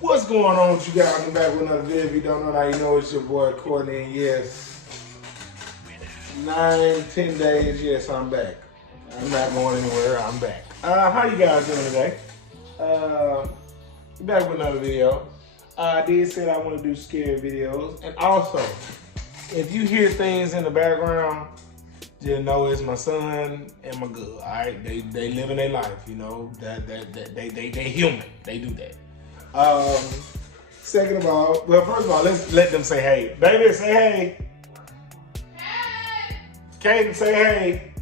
What's going on with you guys? I'm back with another video. If you don't know now, you know it's your boy Courtney. And yes, 9-10 days, yes, I'm back. I'm not going anywhere, I'm back. How you guys doing today? Back with another video. I did say I want to do scary videos. And also, if you hear things in the background, just know it's my son and my girl. Alright, they living their life, you know. They human. They do that. Second of all, well, first of all, let's let them say hey. Baby, say hey. Hey. Kaden, say hey.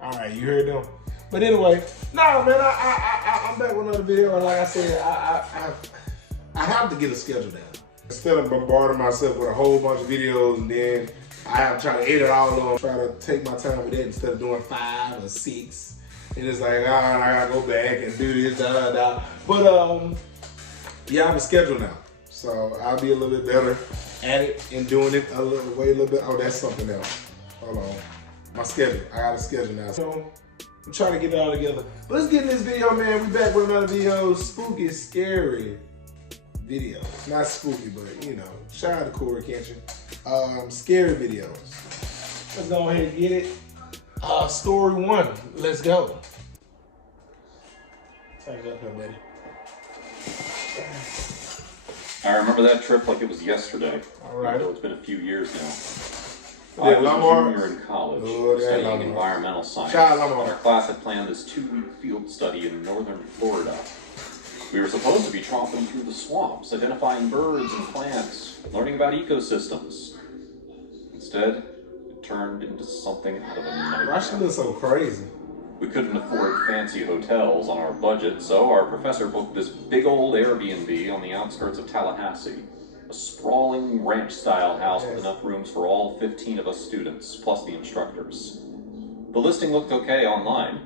All right, you heard them. But anyway, no, man, I'm back with another video, and like I said, I have to get a schedule down. Instead of bombarding myself with a whole bunch of videos, and then I have to try to edit it all on, try to take my time with that instead of doing 5 or 6. And it's like, all right, I gotta go back and do this, da. But yeah, I have a schedule now, so I'll be a little bit better at it and doing it a little bit. Oh, that's something else. Hold on, my schedule. I got a schedule now, so I'm trying to get it all together. But let's get in this video, man. We back with another video, spooky, scary video. Not spooky, but you know, shout out to Corey, can't you? Scary videos. Let's go ahead and get it. Story 1. Let's go. Take it up here, buddy. I remember that trip like it was yesterday. All right. Though it's been a few years now. Yeah, I was a junior in college, studying environmental science. Our class had planned this 2-week field study in northern Florida. We were supposed to be tromping through the swamps, identifying birds and plants, learning about ecosystems. Instead, it turned into something out of a nightmare. Why she look so crazy? We couldn't afford fancy hotels on our budget, so our professor booked this big old Airbnb on the outskirts of Tallahassee. A sprawling ranch-style house with enough rooms for all 15 of us students, plus the instructors. The listing looked okay online.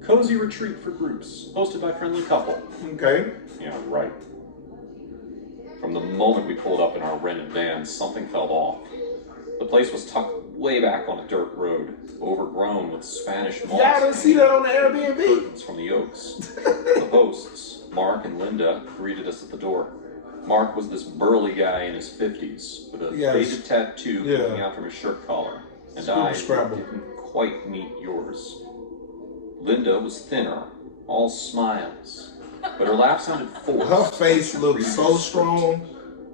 Cozy retreat for groups, hosted by friendly couple. Okay. Yeah, right. From the moment we pulled up in our rented van, something felt off. The place was tucked way back on a dirt road, overgrown with Spanish moss. Yeah, I didn't see that on the Airbnb. Curtains from the oaks. The hosts, Mark and Linda, greeted us at the door. Mark was this burly guy in his 50s, with a faded tattoo coming out from his shirt collar, and eyes that didn't quite meet yours. Linda was thinner, all smiles, but her laugh sounded forced. Her face looked so strong.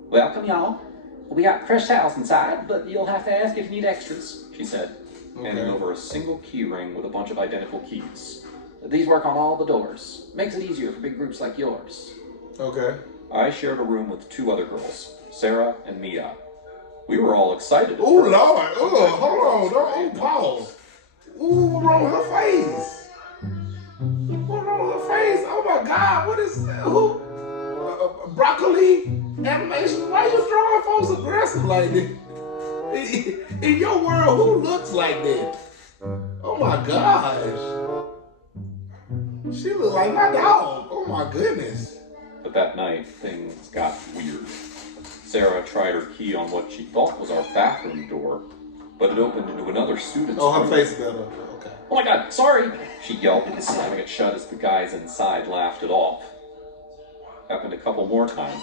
Welcome, y'all. We got fresh towels inside, but you'll have to ask if you need extras, she said, handing over a single key ring with a bunch of identical keys. These work on all the doors. Makes it easier for big groups like yours. Okay. I shared a room with 2 other girls, Sarah and Mia. We were all excited. Oh, Lord. Oh, hold on. Don't pause. Ooh, what's wrong with her face? What's wrong with her face? Oh, my God. What is that? Who? Broccoli animation? Why you drawing folks aggressive like this? In your world, who looks like that? Oh, my gosh. She look like my dog. Oh, my goodness. But that night, things got weird. Sarah tried her key on what she thought was our bathroom door, but it opened into another student's room. Her face got up. Okay. Oh my God, sorry! She yelled, slamming it shut as the guys inside laughed it off. Happened a couple more times.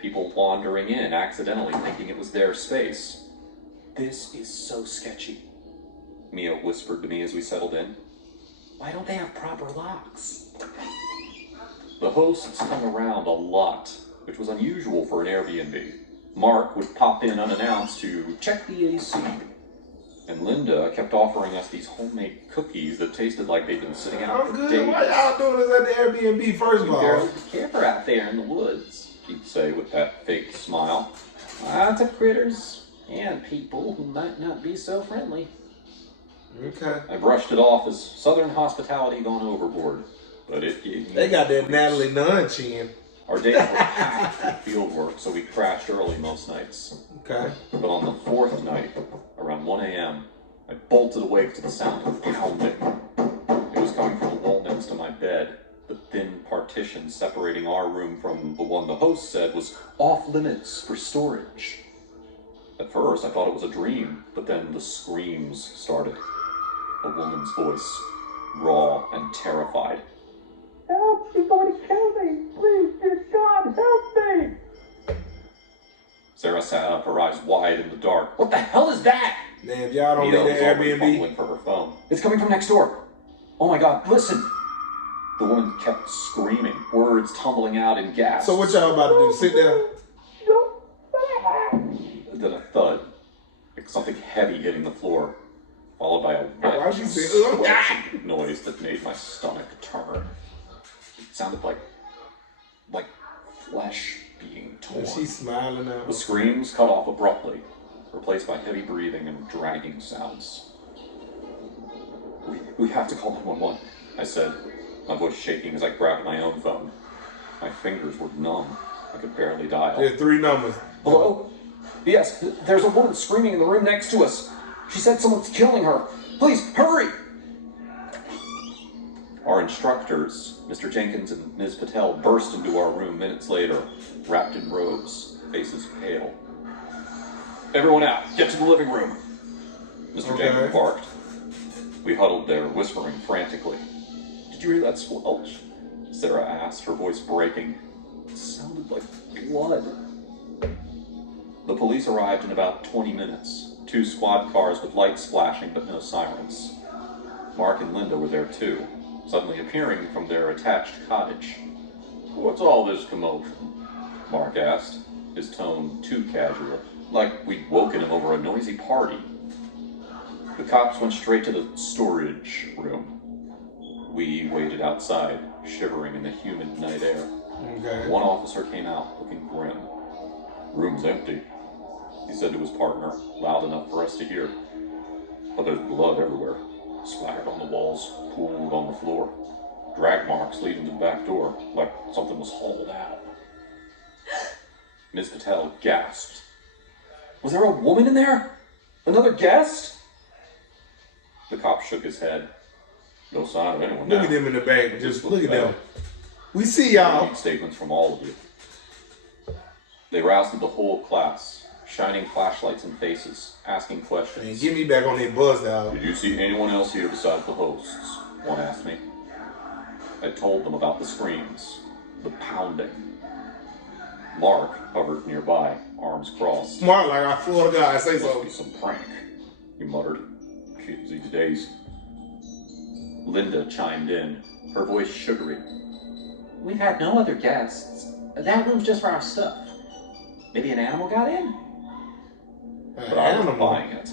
People wandering in accidentally thinking it was their space. This is so sketchy, Mia whispered to me as we settled in. Why don't they have proper locks? The hosts hung around a lot, which was unusual for an Airbnb. Mark would pop in unannounced to check the AC. And Linda kept offering us these homemade cookies that tasted like they'd been sitting out for days. Why y'all doing this at the Airbnb first of all? Girls be careful out there in the woods, she'd say with that fake smile. Lots of critters and people who might not be so friendly. Okay. I brushed it off as Southern hospitality gone overboard. But it gave me... They got that Natalie Nunn chin. Our days were packed with field work, so we crashed early most nights. Okay. But on the 4th night, around 1 a.m., I bolted awake to the sound of pounding. It was coming from the wall next to my bed, the thin partition separating our room from the one the host said was off limits for storage. At first, I thought it was a dream, but then the screams started. A woman's voice, raw and terrified. Help! She's going to kill me! Please, dear God, help Sarah sat up, her eyes wide in the dark. What the hell is that? Man, if y'all don't Mia need was that already Airbnb. fumbling for her phone. It's coming from next door. Oh my God, listen. The woman kept screaming, words tumbling out in gasps. So what y'all about to do? Sit down? Then a thud, like something heavy hitting the floor, followed by a wet, squelching noise that made my stomach turn. It sounded like flesh being torn. She's smiling now. The screams cut off abruptly, replaced by heavy breathing and dragging sounds. We have to call 911, I said, my voice shaking as I grabbed my own phone. My fingers were numb. I could barely dial. There's 3 numbers. Hello? Yes, there's a woman screaming in the room next to us. She said someone's killing her. Please, hurry! Our instructors, Mr. Jenkins and Ms. Patel, burst into our room minutes later, wrapped in robes, faces pale. Everyone out, get to the living room, Mr. Jenkins barked. We huddled there, whispering frantically. Did you hear that squelch? Sarah asked, her voice breaking. It sounded like blood. The police arrived in about 20 minutes. 2 squad cars with lights flashing but no sirens. Mark and Linda were there too, suddenly appearing from their attached cottage. What's all this commotion? Mark asked, his tone too casual, like we'd woken him over a noisy party. The cops went straight to the storage room. We waited outside, shivering in the humid night air. One officer came out, looking grim. Room's empty, he said to his partner, loud enough for us to hear. But there's blood everywhere, splattered on the walls, pooled on the floor. Drag marks leading to the back door, like something was hauled out. Ms. Patel gasped. Was there a woman in there? Another guest? The cop shook his head. No sign of anyone. Look at them in the back. Just look at them. We see y'all. I need statements from all of you. They roused the whole class, shining flashlights in faces, asking questions. Man, get me back on that bus now. Did you see anyone else here besides the hosts? One asked me. I told them about the screams, the pounding. Mark hovered nearby, arms crossed. Mark, like I swear to God, I say so. Must be some prank, he muttered. Kids these days. Linda chimed in, her voice sugary. We've had no other guests. That room's just for our stuff. Maybe an animal got in? But I wasn't buying it.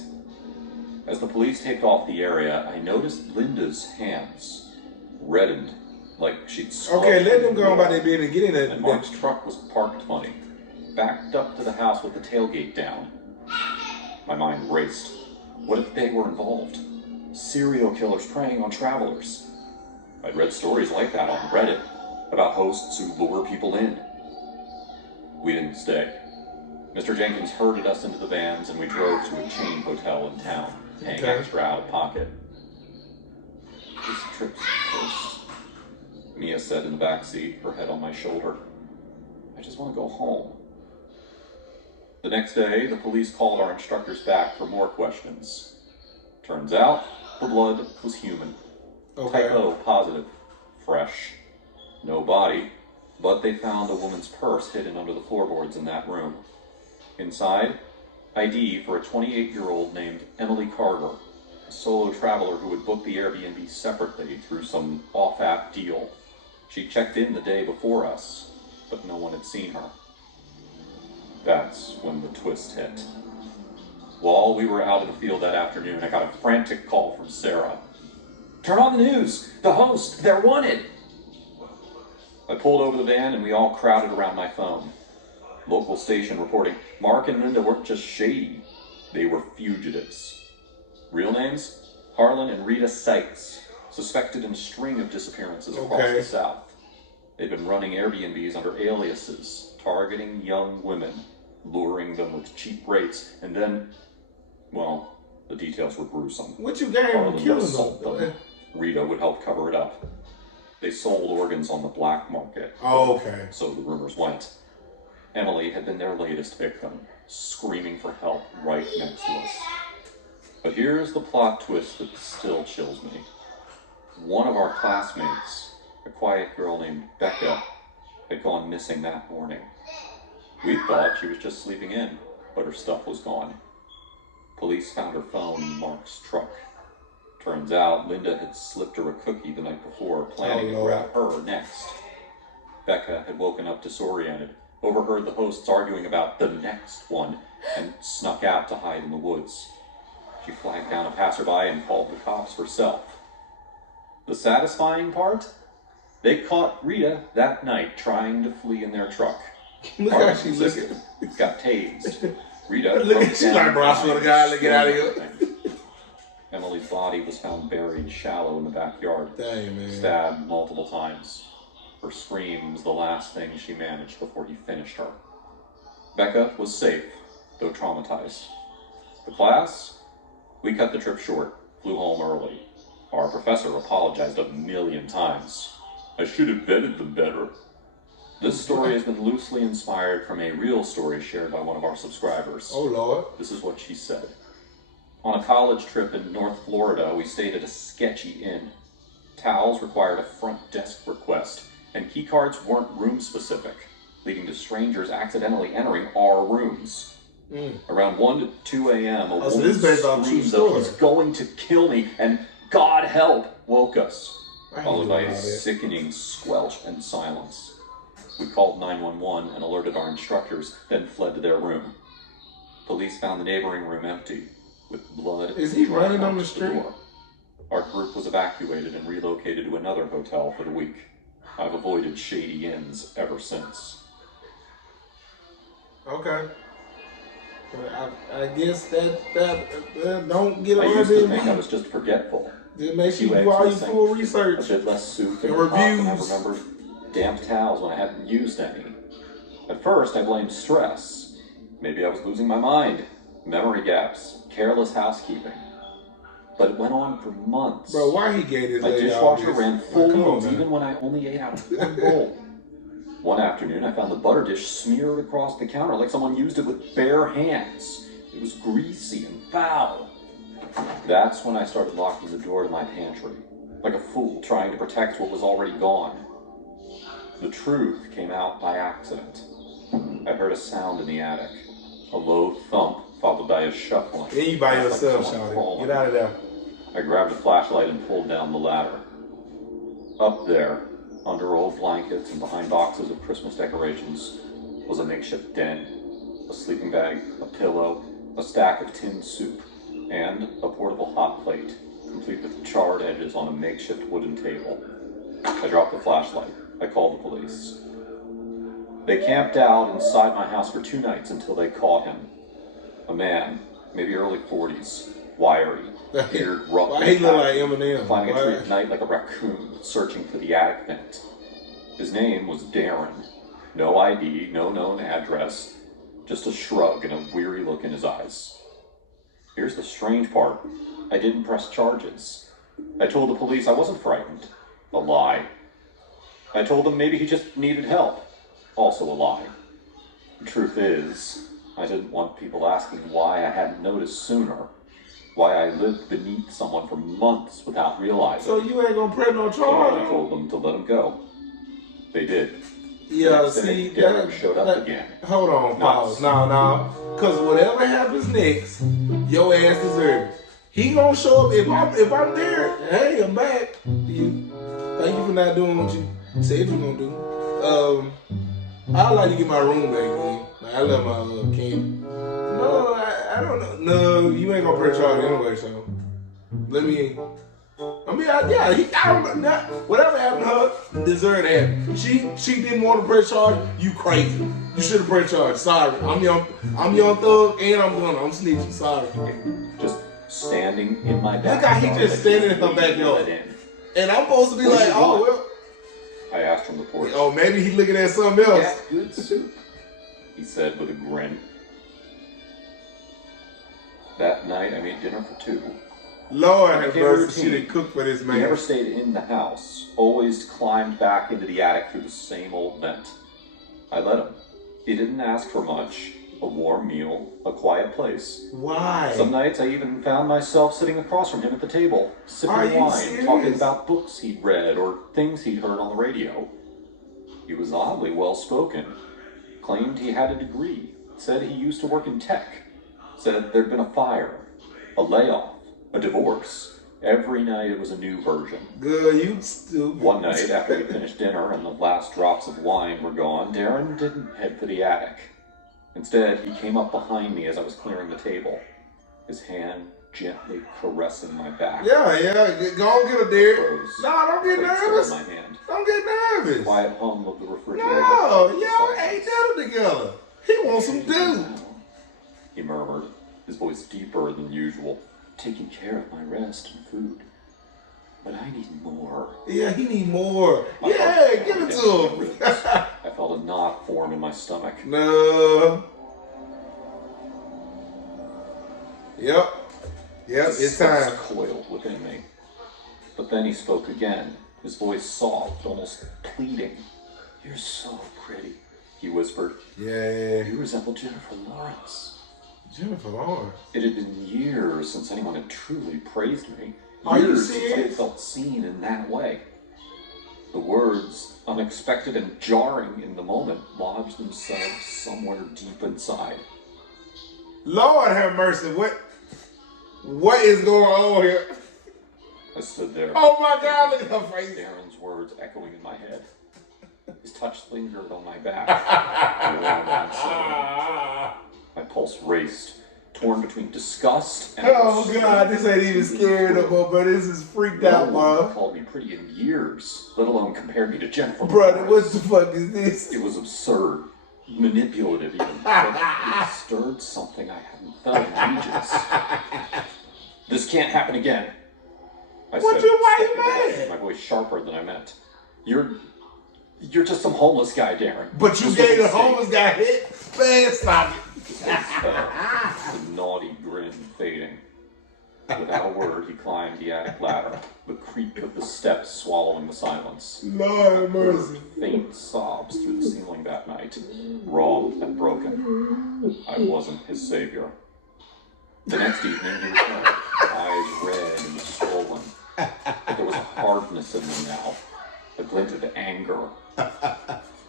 As the police taped off the area, I noticed Linda's hands reddened, like she'd Okay, let them go on by their bed and get in there. And Mark's truck was parked funny, backed up to the house with the tailgate down. My mind raced. What if they were involved? Serial killers preying on travelers. I'd read stories like that on Reddit, about hosts who lure people in. We didn't stay. Mr. Jenkins herded us into the vans and we drove to a chain hotel in town, paying extra out of pocket. This trip's close, Mia said in the back seat, her head on my shoulder. I just want to go home. The next day, the police called our instructors back for more questions. Turns out, the blood was human. Type O positive. Fresh. No body, but they found a woman's purse hidden under the floorboards in that room. Inside, ID for a 28-year-old named Emily Carter, a solo traveler who had booked the Airbnb separately through some off-app deal. She checked in the day before us, but no one had seen her. That's when the twist hit. While we were out in the field that afternoon, I got a frantic call from Sarah. Turn on the news! The host! They're wanted! I pulled over the van and we all crowded around my phone. Local station reporting, Mark and Linda weren't just shady, they were fugitives. Real names? Harlan and Rita Seitz, suspected in a string of disappearances across the South. They'd been running Airbnbs under aliases, targeting young women, luring them with cheap rates, and then, well, the details were gruesome. What you got Harlan would killing assault them. Rita would help cover it up. They sold organs on the black market. Oh, okay. So the rumors went. Emily had been their latest victim, screaming for help right next to us. But here's the plot twist that still chills me. One of our classmates, a quiet girl named Becca, had gone missing that morning. We thought she was just sleeping in, but her stuff was gone. Police found her phone in Mark's truck. Turns out Linda had slipped her a cookie the night before, planning to grab her next. Becca had woken up disoriented, overheard the hosts arguing about the next one, and snuck out to hide in the woods. She flagged down a passerby and called the cops herself. The satisfying part? They caught Rita that night trying to flee in their truck. Look how she's looking. Got tased. Rita look at she's like, bro, I swear to God, let's get out of here. Emily's body was found buried shallow in the backyard. Dang, man. Stabbed multiple times. Her scream was the last thing she managed before he finished her. Becca was safe, though traumatized. The class? We cut the trip short, flew home early. Our professor apologized 1,000,000 times. I should have vetted them better. This story has been loosely inspired from a real story shared by one of our subscribers. Oh, Lord. This is what she said. On a college trip in North Florida, we stayed at a sketchy inn. Towels required a front desk request, and keycards weren't room-specific, leading to strangers accidentally entering our rooms. Around 1 to 2 a.m., a woman screams that he's going to kill me, and God help, woke us, followed by a sickening squelch and silence. We called 911 and alerted our instructors, then fled to their room. Police found the neighboring room empty, with blood. Is he running on the street? Our group was evacuated and relocated to another hotel for the week. I've avoided shady inns ever since. Okay. I guess that don't get I on used to think I was just forgetful. Just make sure you do all your full research. A bit less soup and reviews. And I remembered damp towels when I hadn't used any. At first, I blamed stress. Maybe I was losing my mind. Memory gaps. Careless housekeeping. But it went on for months. Bro, why he gave this My lady dishwasher all this? ran full loads even when I only ate out of one bowl. One afternoon, I found the butter dish smeared across the counter like someone used it with bare hands. It was greasy and foul. That's when I started locking the door to my pantry, like a fool trying to protect what was already gone. The truth came out by accident. I heard a sound in the attic, a low thump followed by a shuffling. Then you by yourself, like Shawty. Get out of there. I grabbed a flashlight and pulled down the ladder. Up there, under old blankets and behind boxes of Christmas decorations, was a makeshift den. A sleeping bag, a pillow, a stack of tinned soup, and a portable hot plate, complete with charred edges on a makeshift wooden table. I dropped the flashlight. I called the police. They camped out inside my house for 2 nights until they caught him. A man, maybe early 40s, wiry, beard rough. Why he look like Eminem? Climbing a tree at night like a raccoon, searching for the attic vent. His name was Darren. No ID, no known address, just a shrug and a weary look in his eyes. Here's the strange part. I didn't press charges. I told the police I wasn't frightened. A lie. I told them maybe he just needed help. Also a lie. The truth is, I didn't want people asking why I hadn't noticed sooner. Why I lived beneath someone for months without realizing. So you ain't gonna press no So I charge? told them to let him go. They did. Yeah, see, Darren showed up again. Hold on, pause. No. Because whatever happens next, your ass deserves it. He gonna show up. If I'm there, hey, I'm back. Thank you for not doing what you said you gonna do. I'd like to get my room back, man. Like, I love my candy. No, I don't know. No, you ain't gonna press charge anyway, so let me. I mean, I don't know. Whatever happened to her, deserved to happen. She didn't want to press charge. You crazy. You should have pressed charge. Sorry, I'm young thug, and I'm snitching. Sorry. Just standing in my backyard. Look how he just standing in her backyard. And I'm supposed to be like, oh well. I asked from the porch. Oh, maybe he's looking at something else. Yeah, good soup, he said with a grin. That night, I made dinner for 2. Lord have mercy, she didn't cook for this man. He never stayed in the house, always climbed back into the attic through the same old vent. I let him. He didn't ask for much. A warm meal, a quiet place. Why? Some nights I even found myself sitting across from him at the table, sipping wine, talking about books he'd read or things he'd heard on the radio. He was oddly well-spoken, Claimed he had a degree. Said he used to work in tech. Said there'd been a fire, a layoff, a divorce. Every night it was a new version. Good, you stupid. One night, after we finished dinner and the last drops of wine were gone, Darren didn't head for the attic. Instead, he came up behind me as I was clearing the table, his hand gently caressing my back. Yeah, go on, get a Derek. Froze. No, don't get Placed it nervous. on my hand. Don't get nervous. Quiet hum of the refrigerator. No, y'all ain't dinner together. He wants some dew. He murmured, his voice deeper than usual. Taking care of my rest and food. But I need more. Yeah, he need more. My Yeah, heart give it pounded to in my him. ribs. I felt a knot form in my stomach. No. Yep, it's time. Coiled within me. But then he spoke again, his voice soft, almost pleading. You're so pretty, he whispered. Yeah. You resemble Jennifer Lawrence. Jennifer Lawrence. It had been years since anyone had truly praised me. Are you Years since I serious? felt seen in that way. The words, unexpected and jarring in the moment, lodged themselves somewhere deep inside. Lord have mercy. What is going on here? I stood there. Oh my God, look at her face. Darren's words echoing in my head. His touch lingered on my back. Warm and slow. My pulse raced, torn between disgust and... Oh God, this ain't even scary no more, bro. This is freaked out, No one bro. called me pretty in years, let alone compared me to Jennifer. Brother, what the fuck is this? It was absurd, manipulative even, but it stirred something I hadn't felt in ages. This can't happen again. I What said, you, why you stepping away, mad? my voice sharper than I meant. You're just some homeless guy, Darren. But you This gave the was a mistake. homeless guy hit? Man, stop it. The naughty grin fading. Without a word, he climbed the attic ladder, the creak of the steps swallowing the silence. Lord have mercy. Faint sobs through the ceiling that night, raw and broken. I wasn't his savior. The next evening he returned, eyes red and swollen. But there was a hardness in them now, a glint of anger.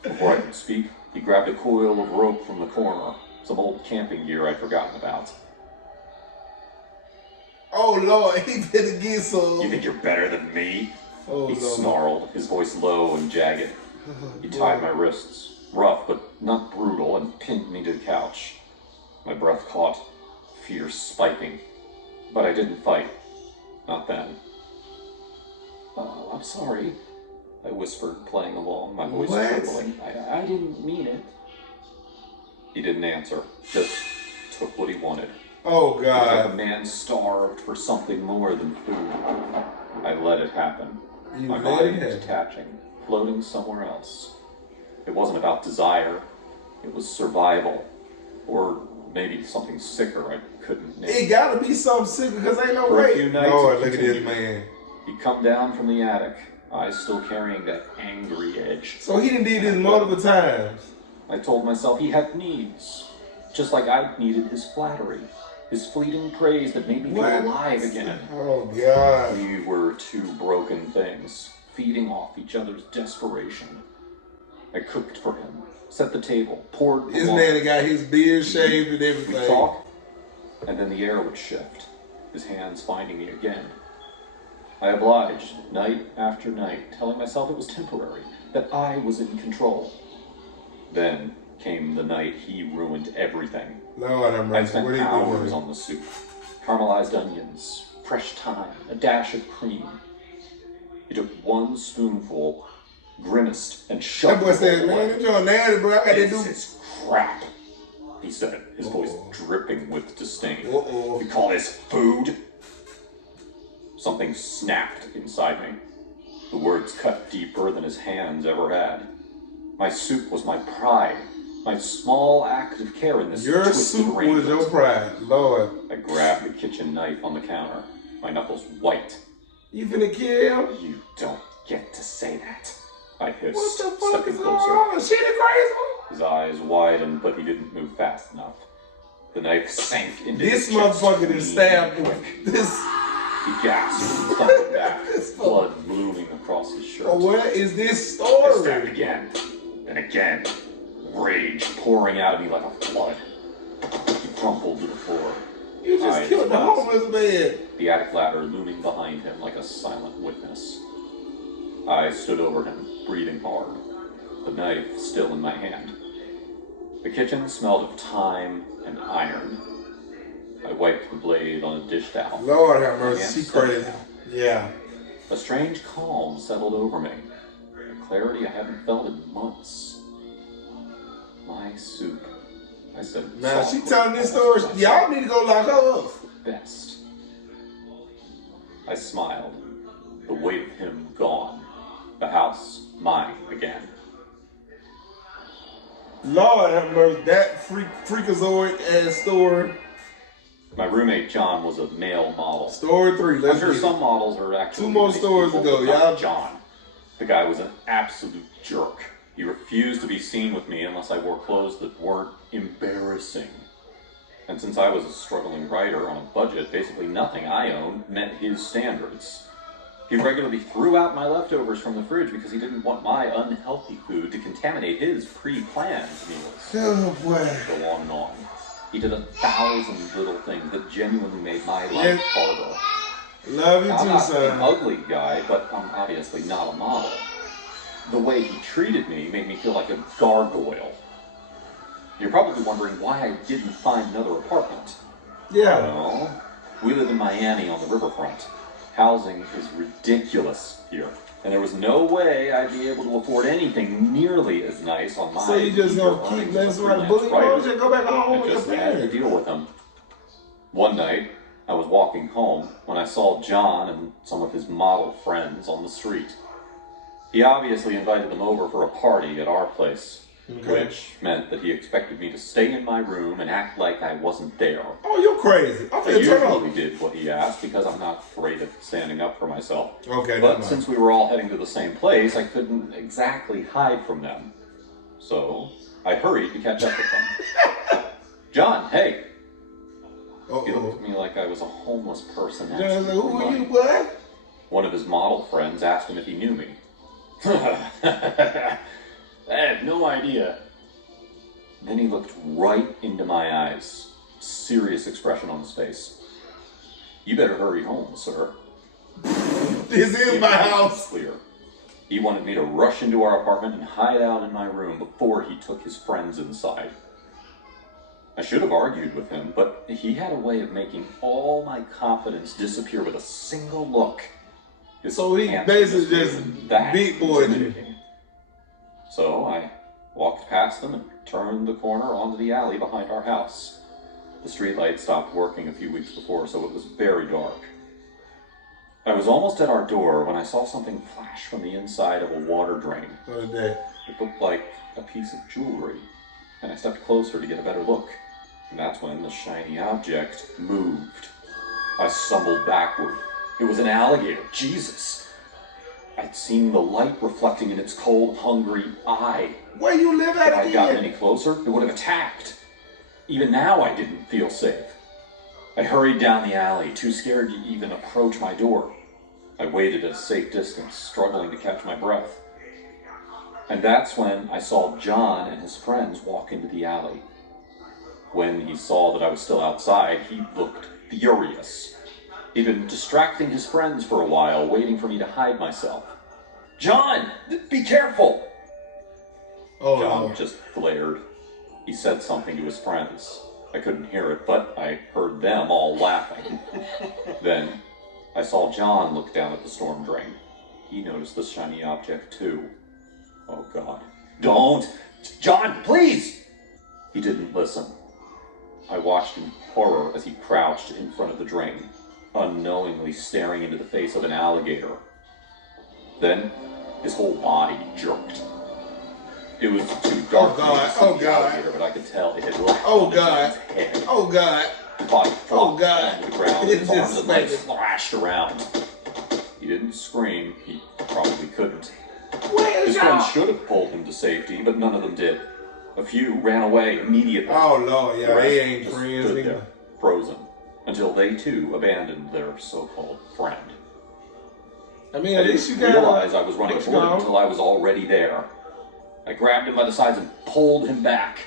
Before I could speak, he grabbed a coil of rope from the corner, some old camping gear I'd forgotten about. Oh Lord, he better get some. You think you're better than me? Oh, He Lord. snarled, his voice low and jagged. He tied my wrists, rough but not brutal, and pinned me to the couch. My breath caught, fear spiking. But I didn't fight. Not then. I'm sorry, I whispered, playing along, my voice What? trembling. I didn't mean it. He didn't answer, just took what he wanted. Oh It was like a God. man starved for something more than food. I let it happen. You My let body it happen. detaching, floating somewhere else. It wasn't about desire. It was survival. Or maybe something sicker I couldn't name. It gotta be something sick because ain't no For a way. few nights, Lord, it look at this continued. man. He'd come down from the attic, eyes still carrying that angry edge. So he done did this multiple times. I told myself he had needs, just like I needed his flattery, his fleeting praise that made me feel What? alive again. Oh God. We were two broken things, feeding off each other's desperation. I cooked for him, set the table, poured the This wine. man got his beard shaved and We'd everything. talk, and then the air would shift, his hands finding me again. I obliged, night after night, telling myself it was temporary, that I was in control. Then came the night he ruined everything. Lord have I mercy. spent What are you hours doing? on the soup. Caramelized onions, fresh thyme, a dash of cream. He took one spoonful, grimaced, and That shoved boy it said, all man, away. this joint nasty, bro. I got to This do. is crap, he said, his voice Uh-oh. dripping with disdain. Uh-oh. You call this food? Something snapped inside me. The words cut deeper than his hands ever had. My soup was my pride, my small act of care in this Your twisted soup was arrangement. your pride, Lord. I grabbed the kitchen knife on the counter, my knuckles white. You finna kill him? You don't get to say that, I hissed, What the fuck stepping is going closer. on? She the crazy His eyes widened, but he didn't move fast enough. The knife sank into This his chest, motherfucker clean is stabbed. and quick. This. He gasped and stumbled back, This blood blooming across his shirt. What is this I stabbed story? again and again, rage pouring out of me like a flood. He crumpled to the floor. You just killed the homeless man. The attic ladder looming behind him like a silent witness. I stood over him, breathing hard, the knife still in my hand. The kitchen smelled of thyme and iron. I wiped the blade on a dish towel. Lord have mercy, she crazy. Yeah. A strange calm settled over me. A clarity I haven't felt in months. My soup, I said. Now she telling this story. Y'all need to go lock her up. Best. I smiled. The weight of him gone. The house mine again. Lord have mercy. That freakazoid ass story. My roommate John was a male model. Story 3. Let's I'm sure some models are actually 2 more stories to go. Y'all. John. The guy was an absolute jerk. He refused to be seen with me unless I wore clothes that weren't embarrassing. And since I was a struggling writer on a budget, basically nothing I owned met his standards. He regularly threw out my leftovers from the fridge because he didn't want my unhealthy food to contaminate his pre-planned meals. Oh boy. Go on and on. He did 1,000 little things that genuinely made my life harder. Love you I'm too, not son. an ugly guy, but I'm obviously not a model. The way he treated me made me feel like a gargoyle. You're probably wondering why I didn't find another apartment. Yeah. Well, we live in Miami on the riverfront. Housing is ridiculous here, and there was no way I'd be able to afford anything nearly as nice on my. So you just gonna keep messing around the bully boys and go back home with your just had to parents? deal with them. One night, I was walking home when I saw John and some of his model friends on the street. He obviously invited them over for a party at our place, which meant that he expected me to stay in my room and act like I wasn't there. Oh, you're crazy. I usually did what he asked because I'm not great at standing up for myself. Okay, but since we were all heading to the same place, I couldn't exactly hide from them. So I hurried to catch up with them. John, hey. He looked at me like I was a homeless person. John's like, who are you, boy? One of his model friends asked him if he knew me. I had no idea. Then he looked right into my eyes. Serious expression on his face. You better hurry home, sir. This is my house. Clear. He wanted me to rush into our apartment and hide out in my room before he took his friends inside. I should have argued with him, but he had a way of making all my confidence disappear with a single look. So he basically just beat boyed you. So I walked past them and turned the corner onto the alley behind our house. The streetlight stopped working a few weeks before, so it was very dark. I was almost at our door when I saw something flash from the inside of a water drain. It looked like a piece of jewelry, and I stepped closer to get a better look. And that's when the shiny object moved. I stumbled backward. It was an alligator. Jesus! I'd seen the light reflecting in its cold, hungry eye. Where you live at again? If I'd gotten any closer, it would have attacked. Even now, I didn't feel safe. I hurried down the alley, too scared to even approach my door. I waited at a safe distance, struggling to catch my breath. And that's when I saw John and his friends walk into the alley. When he saw that I was still outside, he looked furious. He'd been distracting his friends for a while, waiting for me to hide myself. John, be careful! John just glared. He said something to his friends. I couldn't hear it, but I heard them all laughing. Then I saw John look down at the storm drain. He noticed the shiny object too. Oh God. Don't! John, please! He didn't listen. I watched in horror as he crouched in front of the drain, unknowingly staring into the face of an alligator. Then his whole body jerked. It was too dark to see the alligator, but I could tell it had left on his head. Oh God! His body flopped onto the ground, his arms and legs thrashed around. He didn't scream. He probably couldn't. His friends should have pulled him to safety, but none of them did. A few ran away immediately. Oh Lord, yeah, they ain't friends. Stood there, frozen, until they too abandoned their so-called friend. I mean, at least you didn't realize I was running toward him until I was already there. I grabbed him by the sides and pulled him back.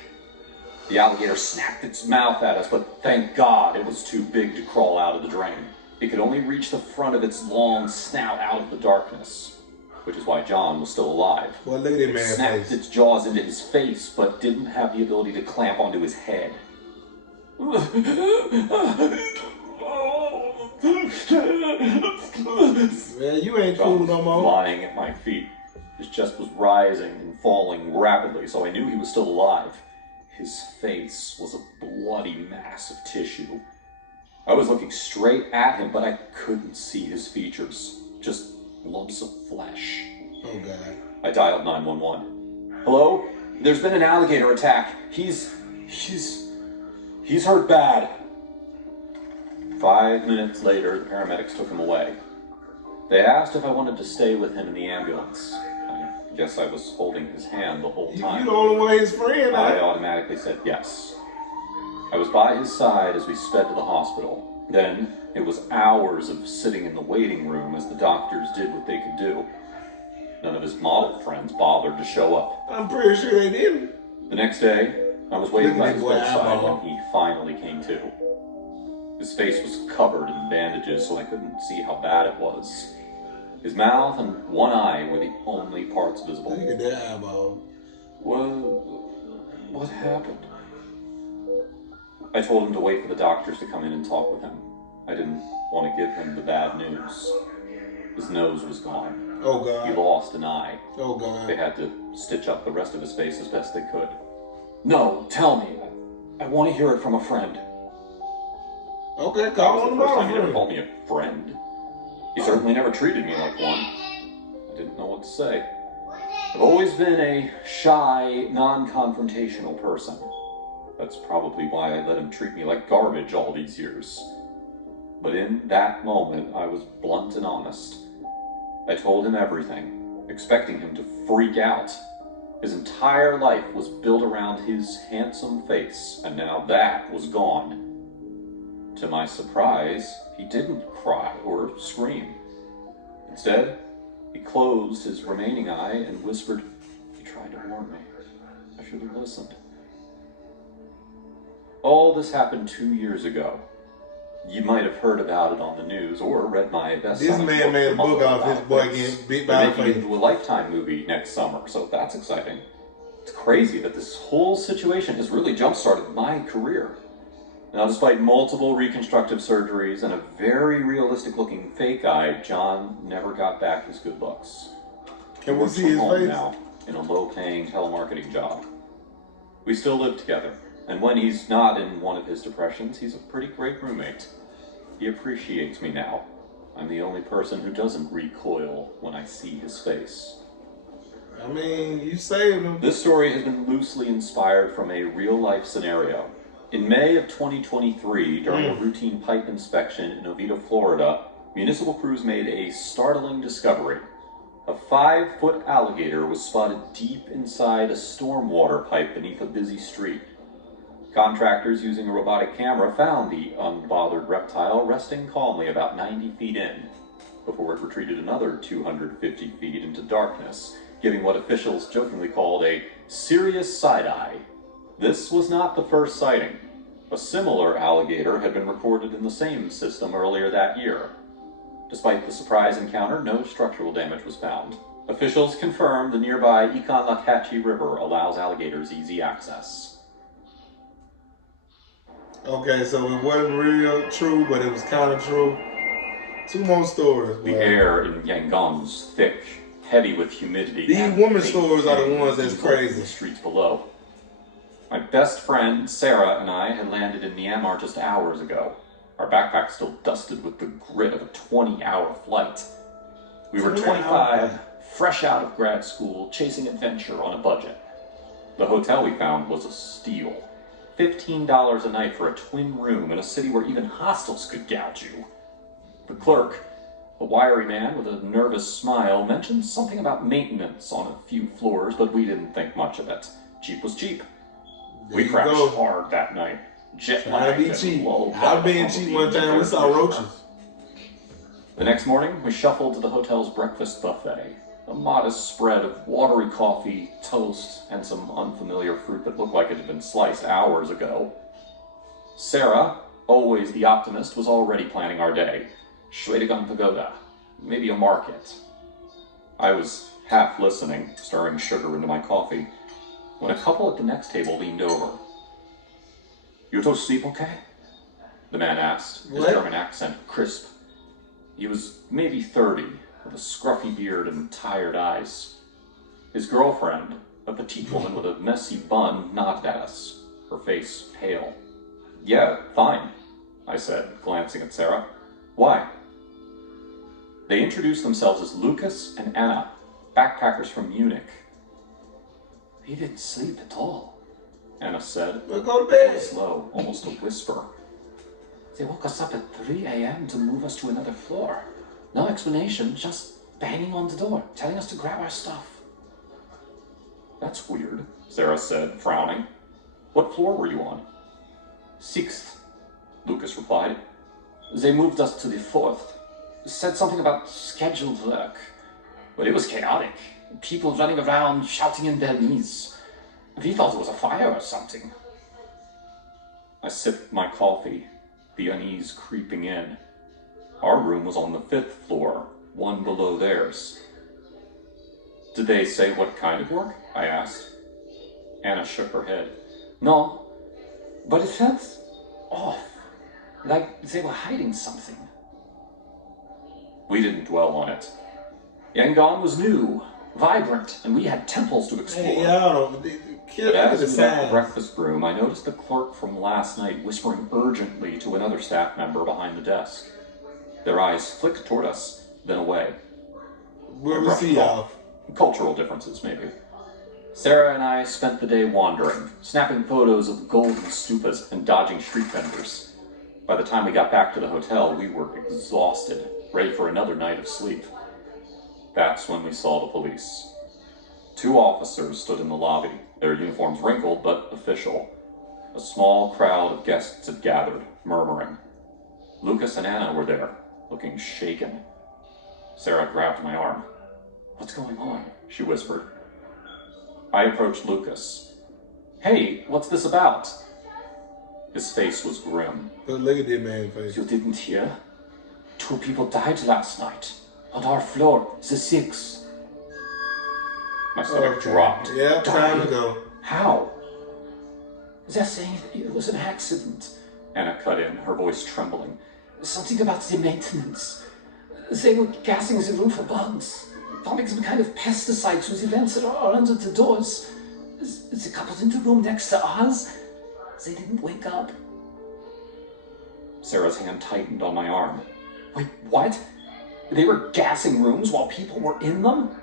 The alligator snapped its mouth at us, but thank God it was too big to crawl out of the drain. It could only reach the front of its long snout out of the darkness, which is why John was still alive. Well, look at that man's snapped face. its jaws into his face, but didn't have the ability to clamp onto his head. Man, you ain't cool no more. Lying at my feet. His chest was rising and falling rapidly, so I knew he was still alive. His face was a bloody mass of tissue. I was looking straight at him, but I couldn't see his features. Just lumps of flesh. Oh, God. I dialed 911. Hello? There's been an alligator attack. He's hurt bad. 5 minutes later, the paramedics took him away. They asked if I wanted to stay with him in the ambulance. I guess I was holding his hand the whole time. You the only one his friend, I automatically said yes. I was by his side as we sped to the hospital. Then, it was hours of sitting in the waiting room as the doctors did what they could do. None of his model friends bothered to show up. I'm pretty sure they didn't. The next day, I was waiting by his bedside eyeball. when he finally came to. His face was covered in bandages, so I couldn't see how bad it was. His mouth and one eye were the only parts visible. Look at that eyeball. What happened? I told him to wait for the doctors to come in and talk with him. I didn't want to give him the bad news. His nose was gone. Oh, God. He lost an eye. Oh, God. They had to stitch up the rest of his face as best they could. No, tell me. I want to hear it from a friend. Okay, That call was on the the first time he ever mother. called me a friend. He certainly never treated me like one. I didn't know what to say. I've always been a shy, non-confrontational person. That's probably why I let him treat me like garbage all these years. But in that moment, I was blunt and honest. I told him everything, expecting him to freak out. His entire life was built around his handsome face, and now that was gone. To my surprise, he didn't cry or scream. Instead, he closed his remaining eye and whispered, "You tried to warn me. I should have listened." All this happened 2 years ago. You might have heard about it on the news or read my best-selling This man made a book off his boy getting beat by a They're making it face. into a Lifetime movie next summer, so that's exciting. It's crazy that this whole situation has really jump-started my career. Now, despite multiple reconstructive surgeries and a very realistic-looking fake eye, John never got back his good looks. Can He we works see from his home face? now in a low-paying telemarketing job. We still live together, and when he's not in one of his depressions, he's a pretty great roommate. He appreciates me now. I'm the only person who doesn't recoil when I see his face. I mean, you saved him. This story has been loosely inspired from a real-life scenario. In May of 2023, during a routine pipe inspection in Oviedo, Florida, municipal crews made a startling discovery. A 5-foot alligator was spotted deep inside a stormwater pipe beneath a busy street. Contractors using a robotic camera found the unbothered reptile resting calmly about 90 feet in, before it retreated another 250 feet into darkness, giving what officials jokingly called a serious side-eye. This was not the first sighting. A similar alligator had been recorded in the same system earlier that year. Despite the surprise encounter, no structural damage was found. Officials confirmed the nearby Ikan-Lakachi River allows alligators easy access. Okay, so it wasn't real true, but it was kind of true. 2 more stories. The boy. air in Yangon's thick, heavy with humidity. These and woman faint stories are the ones that's in crazy. The streets below. My best friend, Sarah, and I had landed in Myanmar just hours ago. Our backpacks still dusted with the grit of a 20-hour flight. We were 25, fresh out of grad school, chasing adventure on a budget. The hotel we found was a steal. $15 a night for a twin room in a city where even hostels could gouge you. The clerk, a wiry man with a nervous smile, mentioned something about maintenance on a few floors, but we didn't think much of it. Cheap was cheap. We crashed hard that night. Jet Trying to be cheap. I was being cheap one time. We saw roaches. The next morning, we shuffled to the hotel's breakfast buffet. A modest spread of watery coffee, toast, and some unfamiliar fruit that looked like it had been sliced hours ago. Sarah, always the optimist, was already planning our day. Shwedagon Pagoda, maybe a market. I was half listening, stirring sugar into my coffee, when a couple at the next table leaned over. "You two sleep okay?" the man asked, his German accent crisp. He was maybe 30, with a scruffy beard and tired eyes. His girlfriend, a petite woman with a messy bun, nodded at us, her face pale. "Yeah, fine," I said, glancing at Sarah. "Why?" They introduced themselves as Lucas and Anna, backpackers from Munich. "We didn't sleep at all," Anna said. "We'll go to bed." It was low, almost a whisper. "They woke us up at 3 a.m. to move us to another floor. No explanation, just banging on the door, telling us to grab our stuff." "That's weird," Sarah said, frowning. "What floor were you on?" "6th," Lucas replied. "They moved us to the 4th. Said something about scheduled work. But it was chaotic. People running around, shouting in Bernese. We thought it was a fire or something." I sipped my coffee, the unease creeping in. Our room was on the 5th floor, one below theirs. "Did they say what kind of work?" I asked. Anna shook her head. "No, but it felt off, like they were hiding something." We didn't dwell on it. Yangon was new, vibrant, and we had temples to explore. Hey, y'all, But as we left the breakfast room, I noticed the clerk from last night whispering urgently to another staff member behind the desk. Their eyes flicked toward us, then away. Where was he off? Cultural differences, maybe. Sarah and I spent the day wandering, snapping photos of golden stupas and dodging street vendors. By the time we got back to the hotel, we were exhausted, ready for another night of sleep. That's when we saw the police. 2 officers stood in the lobby, their uniforms wrinkled but official. A small crowd of guests had gathered, murmuring. Lucas and Anna were there, looking shaken. Sarah grabbed my arm. "What's going on?" she whispered. I approached Lucas. "Hey, what's this about?" His face was grim. But look at that man's face. "You didn't hear? 2 people died last night. On our floor, the 6th. My stomach dropped. Yeah, time to go. How? "They're saying it was an accident," Anna cut in, her voice trembling. "Something about the maintenance. They were gassing the room for bugs, pumping some kind of pesticide through the vents that are under the doors. The couple in the room next to ours, they didn't wake up." Sarah's hand tightened on my arm. "Wait, what? They were gassing rooms while people were in them?"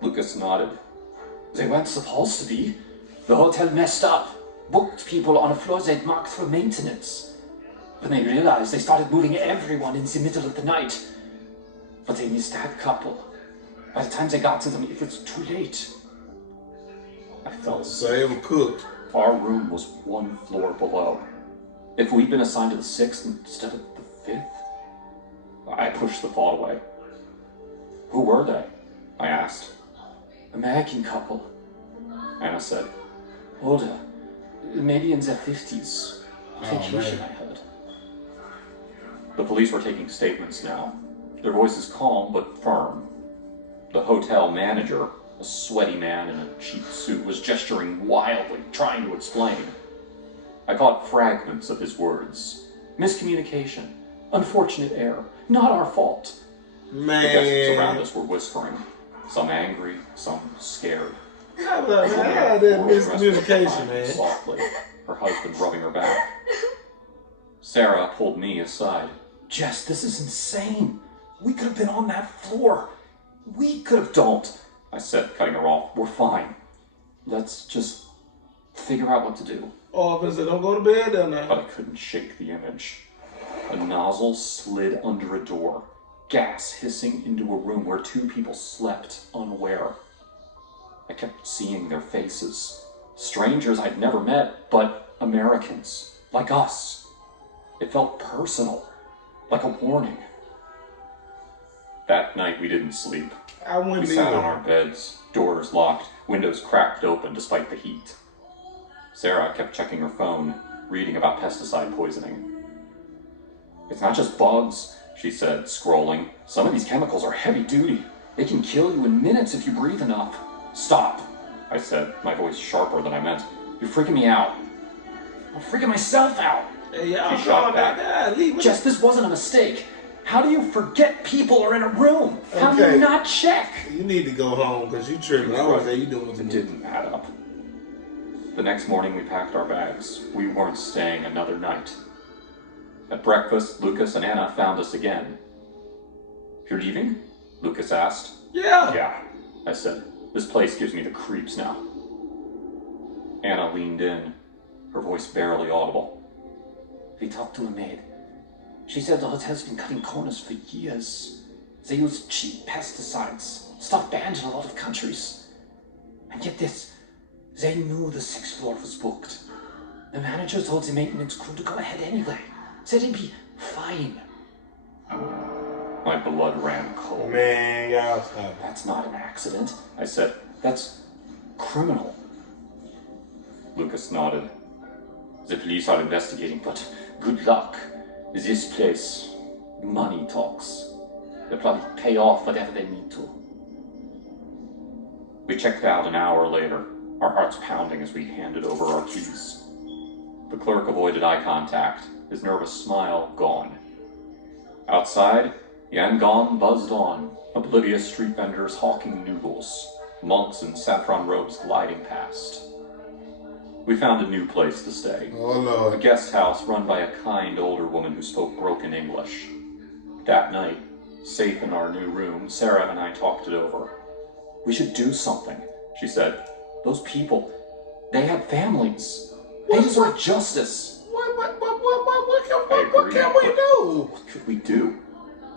Lucas nodded. "They weren't supposed to be. The hotel messed up, booked people on a floor they'd marked for maintenance. When they realized, they started moving everyone in the middle of the night. But they missed that couple. By the time they got to them, it was too late." I felt Say I'm cooked. Our room was 1 floor below. If we'd been assigned to the 6th instead of the 5th, I pushed the thought away. "Who were they?" I asked. "American couple," Anna said. "Older, maybe in their 50s. Vacation, I heard." The police were taking statements now, their voices calm but firm. The hotel manager, a sweaty man in a cheap suit, was gesturing wildly, trying to explain. I caught fragments of his words. "Miscommunication. Unfortunate error. Not our fault." Man. The guests around us were whispering, some angry, some scared. How that miscommunication, man? Softly, her husband rubbing her back. Sarah pulled me aside. "Jess, this is insane. We could have been on that floor. We could have..." "Don't," I said, cutting her off. "We're fine. Let's just figure out what to do." Officer, don't go to bed that night. But I couldn't shake the image. A nozzle slid under a door, gas hissing into a room where 2 people slept unaware. I kept seeing their faces. Strangers I'd never met, but Americans, like us. It felt personal, like a warning. That night we didn't sleep. I wouldn't We sat either. on our beds, doors locked, windows cracked open despite the heat. Sarah kept checking her phone, reading about pesticide poisoning. It's not just bugs, she said, scrolling. Some of these chemicals are heavy duty. They can kill you in minutes if you breathe enough. Stop, I said, my voice sharper than I meant. You're freaking me out. I'm freaking myself out. Hey, y'all She shot back. Jess, this wasn't a mistake. How do you forget people are in a room? How do Okay. you not check? You need to go home because you tripping. I want to say you doing It too much. didn't add up. The next morning we packed our bags. We weren't staying another night. At breakfast, Lucas and Anna found us again. You're leaving? Lucas asked. Yeah. Yeah, I said. This place gives me the creeps now. Anna leaned in, her voice barely audible. We talked to a maid. She said the hotel's been cutting corners for years. They use cheap pesticides, stuff banned in a lot of countries. And get this, they knew the sixth floor was booked. The manager told the maintenance crew to go ahead anyway. Said it'd be fine. My blood ran cold. Man, y'all stop. That's not an accident. I said, That's criminal. Lucas nodded. The police are investigating, but good luck. This place, money talks. They'll probably pay off whatever they need to. We checked out an hour later, our hearts pounding as we handed over our keys. The clerk avoided eye contact, his nervous smile gone. Outside, Yangon buzzed on, oblivious street vendors hawking noodles, monks in saffron robes gliding past. We found a new place to stay. Oh, A Lord. guest house run by a kind older woman who spoke broken English. That night, safe in our new room, Sarah and I talked it over. We should do something, she said. Those people, they had families. They deserve justice. What can we do? What could we do?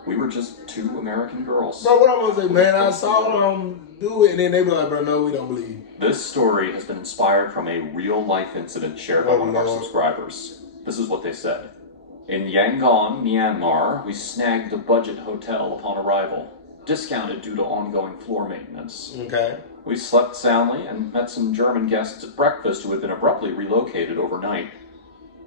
We were just two American girls. Bro, what I'm gonna say, man, I saw them do it and then they be like, bro, no, we don't believe. This story has been inspired from a real-life incident shared by one of our subscribers. This is what they said. In Yangon, Myanmar, we snagged a budget hotel upon arrival, discounted due to ongoing floor maintenance. Okay. We slept soundly and met some German guests at breakfast who had been abruptly relocated overnight.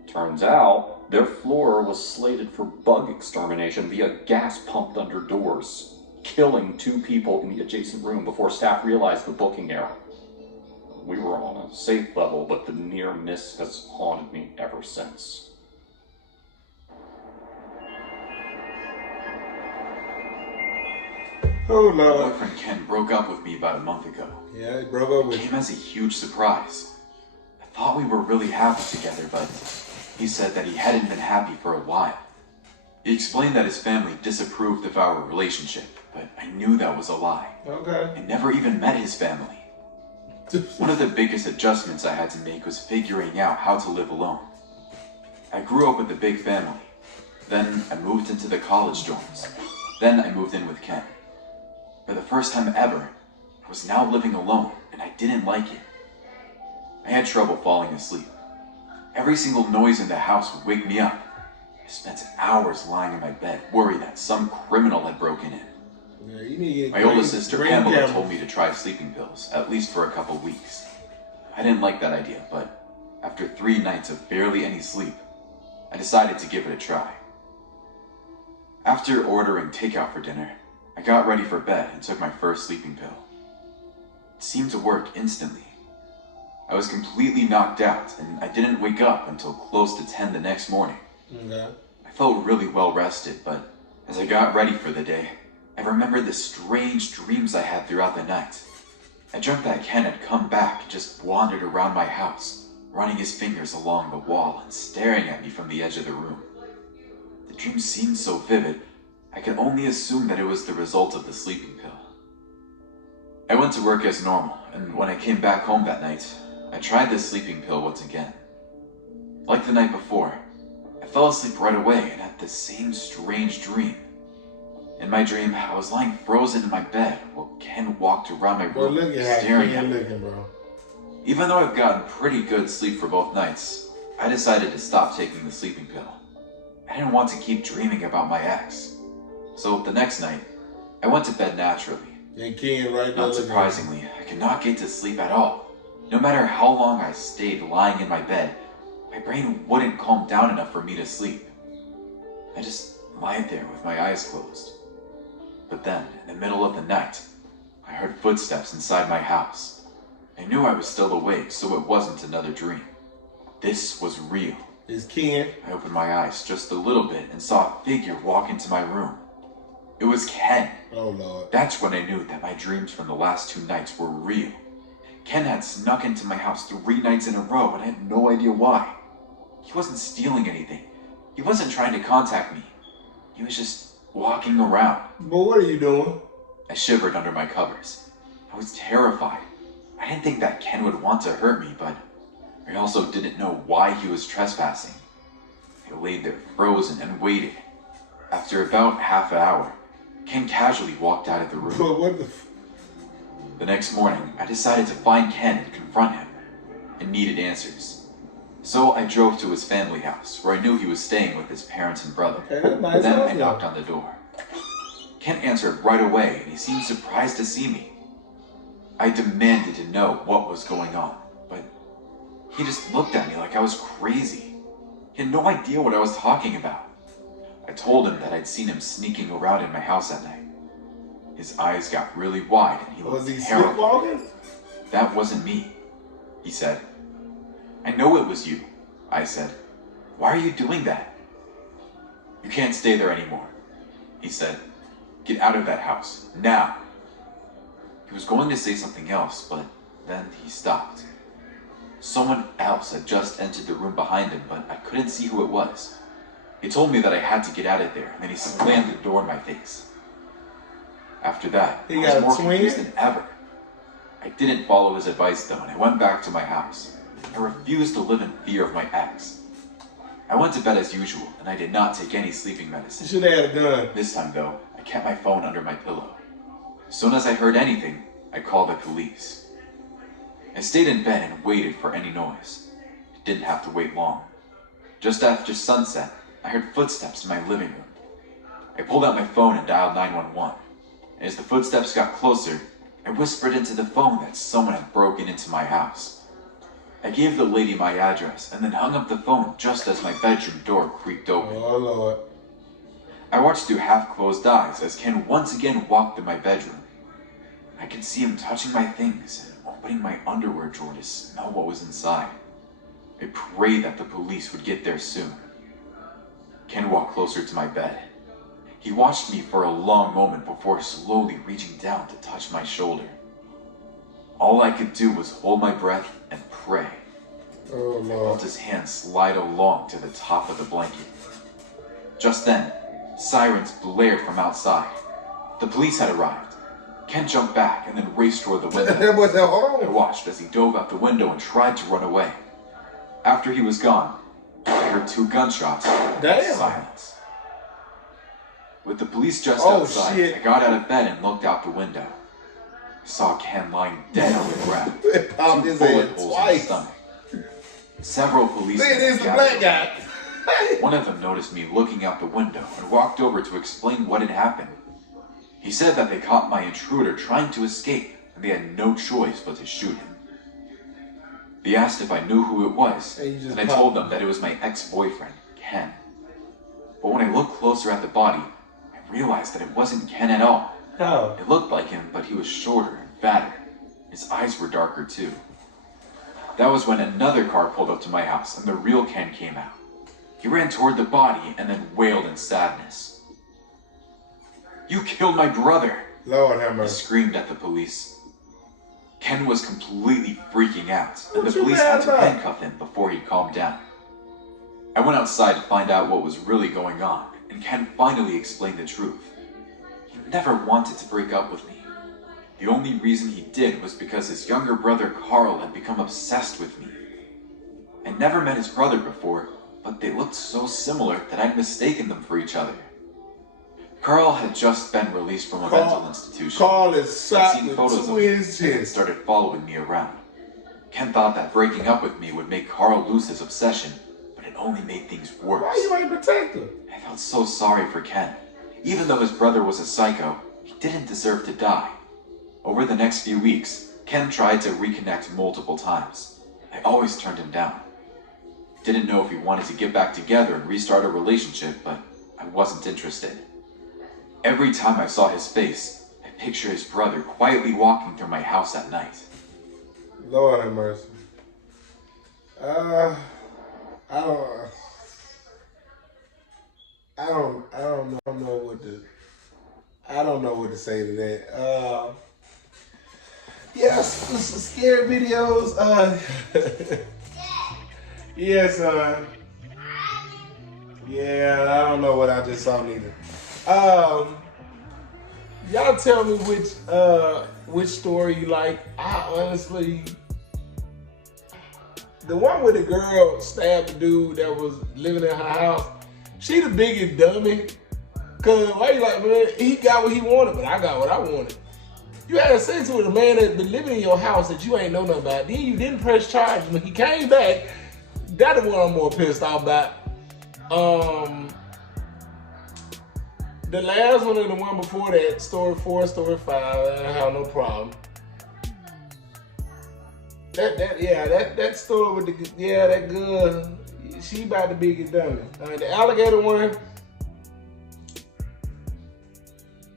Turns out, their floor was slated for bug extermination via gas pumped under doors, killing 2 people in the adjacent room before staff realized the booking error. We were on a safe level, but the near miss has haunted me ever since. Oh, My Lord. boyfriend Ken broke up with me about a month ago. Yeah, he broke up It with came as a huge surprise. I thought we were really happy together, but he said that he hadn't been happy for a while. He explained that his family disapproved of our relationship, but I knew that was a lie. Okay. I never even met his family. One of the biggest adjustments I had to make was figuring out how to live alone. I grew up with a big family. Then I moved into the college dorms. Then I moved in with Ken. For the first time ever, I was now living alone, and I didn't like it. I had trouble falling asleep. Every single noise in the house would wake me up. I spent hours lying in my bed, worried that some criminal had broken in. Yeah, you need to get My oldest sister green Pamela cameras. told me to try sleeping pills, at least for a couple weeks. I didn't like that idea, but after 3 nights of barely any sleep, I decided to give it a try. After ordering takeout for dinner, I got ready for bed and took my first sleeping pill. It seemed to work instantly. I was completely knocked out, and I didn't wake up until close to 10 the next morning. Okay. I felt really well rested, but as I got ready for the day, I remembered the strange dreams I had throughout the night. I dreamt that Ken had come back and just wandered around my house, running his fingers along the wall and staring at me from the edge of the room. The dream seemed so vivid, I could only assume that it was the result of the sleeping pill. I went to work as normal, and when I came back home that night, I tried the sleeping pill once again. Like the night before, I fell asleep right away and had the same strange dream. In my dream, I was lying frozen in my bed while Ken walked around my Bro, room look at how staring at Ken me. looking, bro. Even though I've gotten pretty good sleep for both nights, I decided to stop taking the sleeping pill. I didn't want to keep dreaming about my ex. So the next night, I went to bed naturally. And Ken right there. Not surprisingly, I could not get to sleep at all. No matter how long I stayed lying in my bed, my brain wouldn't calm down enough for me to sleep. I just lied there with my eyes closed. But then, in the middle of the night, I heard footsteps inside my house. I knew I was still awake, so it wasn't another dream. This was real. It's Ken. I opened my eyes just a little bit and saw a figure walk into my room. It was Ken. Oh, Lord. That's when I knew that my dreams from the last 2 nights were real. Ken had snuck into my house 3 nights in a row, and I had no idea why. He wasn't stealing anything. He wasn't trying to contact me. He was just walking around. But what are you doing? I shivered under my covers. I was terrified. I didn't think that Ken would want to hurt me, but I also didn't know why he was trespassing. I laid there frozen and waited. After about half an hour, Ken casually walked out of the room. But what the The next morning, I decided to find Ken and confront him. I needed answers. So I drove to his family house, where I knew he was staying with his parents and brother. Okay, that's nice. Then I knocked on the door. Ken answered right away, and he seemed surprised to see me. I demanded to know what was going on, but he just looked at me like I was crazy. He had no idea what I was talking about. I told him that I'd seen him sneaking around in my house at night. His eyes got really wide and he looked Was he terrified. sleepwalking? That wasn't me, he said. I know it was you, I said. Why are you doing that? You can't stay there anymore, he said. Get out of that house, now. He was going to say something else, but then he stopped. Someone else had just entered the room behind him, but I couldn't see who it was. He told me that I had to get out of there, and then he slammed the door in my face. After that, He I got was more a twin? confused than ever. I didn't follow his advice though, and I went back to my house. I refused to live in fear of my ex. I went to bed as usual, and I did not take any sleeping You medicine. should have had a gun. This time though, I kept my phone under my pillow. As soon as I heard anything, I called the police. I stayed in bed and waited for any noise. I didn't have to wait long. Just after sunset, I heard footsteps in my living room. I pulled out my phone and dialed 911. As the footsteps got closer, I whispered into the phone that someone had broken into my house. I gave the lady my address and then hung up the phone just as my bedroom door creaked open. Oh, Lord. I watched through half-closed eyes as Ken once again walked in my bedroom. I could see him touching my things and opening my underwear drawer to smell what was inside. I prayed that the police would get there soon. Ken walked closer to my bed. He watched me for a long moment before slowly reaching down to touch my shoulder. All I could do was hold my breath and pray. Oh, I felt Lord. his hand slide along to the top of the blanket. Just then, sirens blared from outside. The police had arrived. Ken jumped back and then raced toward the window. That was at I home. watched as he dove out the window and tried to run away. After he was gone, I heard 2 gunshots and Damn. silence. With the police just Oh, outside, shit. I got out of bed and looked out the window. I saw Ken lying dead on the ground. It popped 2 his bullet head holes in his twice. stomach. Several police. See, it is the black guy. One of them noticed me looking out the window and walked over to explain what had happened. He said that they caught my intruder trying to escape and they had no choice but to shoot him. They asked if I knew who it was, And you just and I told them that it was my ex-boyfriend, Ken. But when I looked closer at the body, I realized that it wasn't Ken at all. How? It looked like him, but he was shorter and fatter. His eyes were darker too. That was when another car pulled up to my house and the real Ken came out. He ran toward the body and then wailed in sadness. "You killed my brother!" Lord have He mercy. screamed at the police. Ken was completely freaking out, and What the you police mad had to about? handcuff him before he calmed down. I went outside to find out what was really going on, and Ken finally explained the truth. He never wanted to break up with me. The only reason he did was because his younger brother Carl had become obsessed with me. I never met his brother before, but they looked so similar that I'd mistaken them for each other. Carl had just been released from a mental institution. Carl is I'd shot seen with photos 2 of in him his and chest. started following me around. Ken thought that breaking up with me would make Carl lose his obsession, but it only made things worse. Why you ain't protect him? I felt so sorry for Ken. Even though his brother was a psycho, he didn't deserve to die. Over the next few weeks, Ken tried to reconnect multiple times. I always turned him down. Didn't know if he wanted to get back together and restart a relationship, but I wasn't interested. Every time I saw his face, I picture his brother quietly walking through my house at night. Lord have mercy. I don't know what to say to that. Yes, scary videos. Yes, yeah, I don't know what I just saw neither. Y'all tell me which story you like. I honestly, the one where the girl stabbed the dude that was living in her house, she the biggest dummy. Cause why you like, man, he got what he wanted, but I got what I wanted. You had sex with a man that been living in your house that you ain't know nothing about. Then you didn't press charges. When he came back, that's the one I'm more pissed off about. The last one and the one before that, story 4, story 5, I have no problem. That story with that girl, she about the biggest dummy. The alligator one,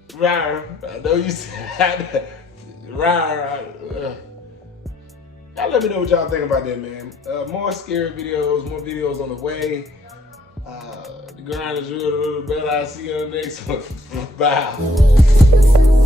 rawr. I know you said rawr. Y'all let me know what y'all think about that, man. More scary videos, more videos on the way. The grind is real a little better. I'll see you on the next one. Bye.